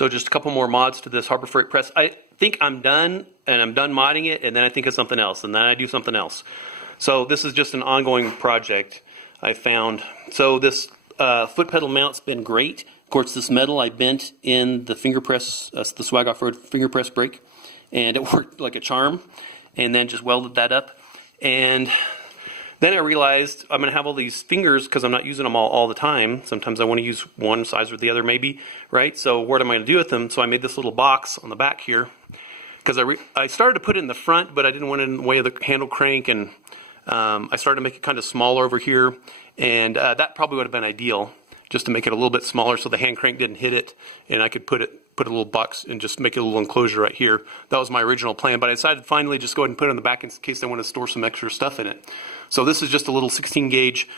So just a couple more mods to this Harbor Freight press. I think I'm done, and I'm done modding it, and then I think of something else, and then I do something else. So this is just an ongoing project I found. So this foot pedal mount's been great. Of course, this metal I bent in the finger press, the Swag Off-Road finger press brake, and it worked like a charm, and then just welded that up. And then I realized I'm going to have all these fingers because I'm not using them all the time. Sometimes I want to use one size or the other maybe, right? So what am I going to do with them? So I made this little box on the back here because I started to put it in the front, but I didn't want it in the way of the handle crank, and I started to make it kind of smaller over here, and that probably would have been ideal, just to make it a little bit smaller so the hand crank didn't hit it, and I could put a little box and just make it a little enclosure right here. That was my original plan, but I decided finally just go ahead and put it on the back in case I want to store some extra stuff in it. So this is just a little 16 gauge.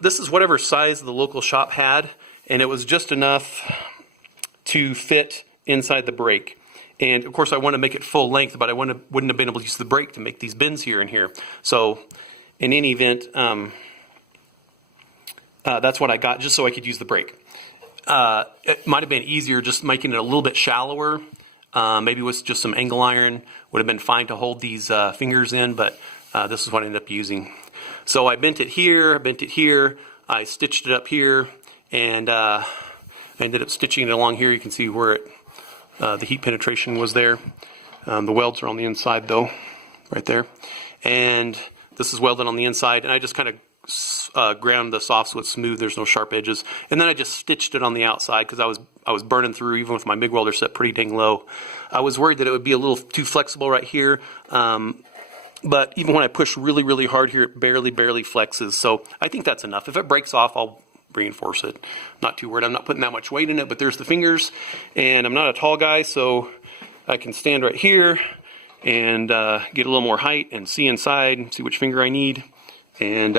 This is whatever size the local shop had, and it was just enough to fit inside the brake. And of course I want to make it full length, but I wouldn't have been able to use the brake to make these bends here and here. So in any event, that's what I got just so I could use the brake. It might have been easier just making it a little bit shallower. Maybe with just some angle iron would have been fine to hold these fingers in, but this is what I ended up using. So I bent it here, I stitched it up here, and I ended up stitching it along here. You can see where the heat penetration was there. The welds are on the inside though, right there. And this is welded on the inside, and I just kind of ground this off so it's smooth, there's no sharp edges. And then I just stitched it on the outside because I was burning through, even with my MIG welder set pretty dang low. I was worried that it would be a little too flexible right here. But even when I push really, really hard here, it barely flexes. So I think that's enough. If it breaks off, I'll reinforce it. Not too worried. I'm not putting that much weight in it, but there's the fingers. And I'm not a tall guy, so I can stand right here and get a little more height and see inside, see which finger I need. And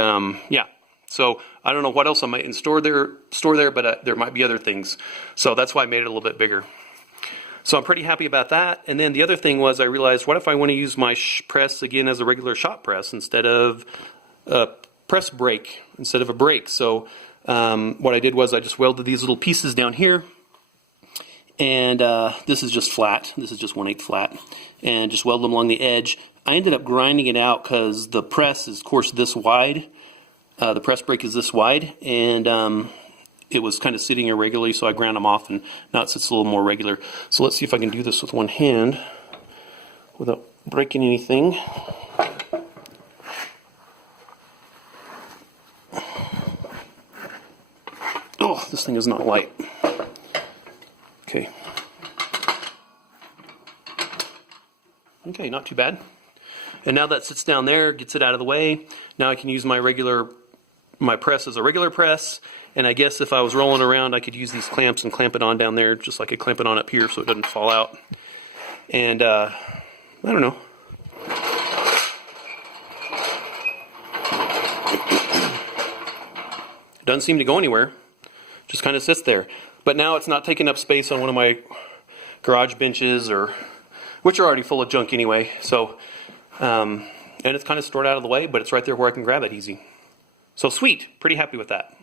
yeah, so I don't know what else I might store there, but there might be other things. So that's why I made it a little bit bigger. So I'm pretty happy about that. And then the other thing was I realized, what if I want to use my press again as a regular shop press instead of a press brake, instead of a brake? So what I did was I just welded these little pieces down here. And this is just flat. This is just 1/8 flat. And just weld them along the edge. I ended up grinding it out because the press is, of course, this wide. The press brake is this wide. And it was kind of sitting irregularly, so I ground them off, and now it sits a little more regular. So let's see if I can do this with one hand without breaking anything. Oh, this thing is not light. Okay. Okay, not too bad. And now that sits down there, gets it out of the way. Now I can use my press as a regular press. And I guess if I was rolling around, I could use these clamps and clamp it on down there, just like I clamp it on up here so it doesn't fall out. And I don't know. It doesn't seem to go anywhere. Just kind of sits there. But now it's not taking up space on one of my garage benches, which are already full of junk anyway. So, and it's kind of stored out of the way, but it's right there where I can grab it easy. So sweet, pretty happy with that.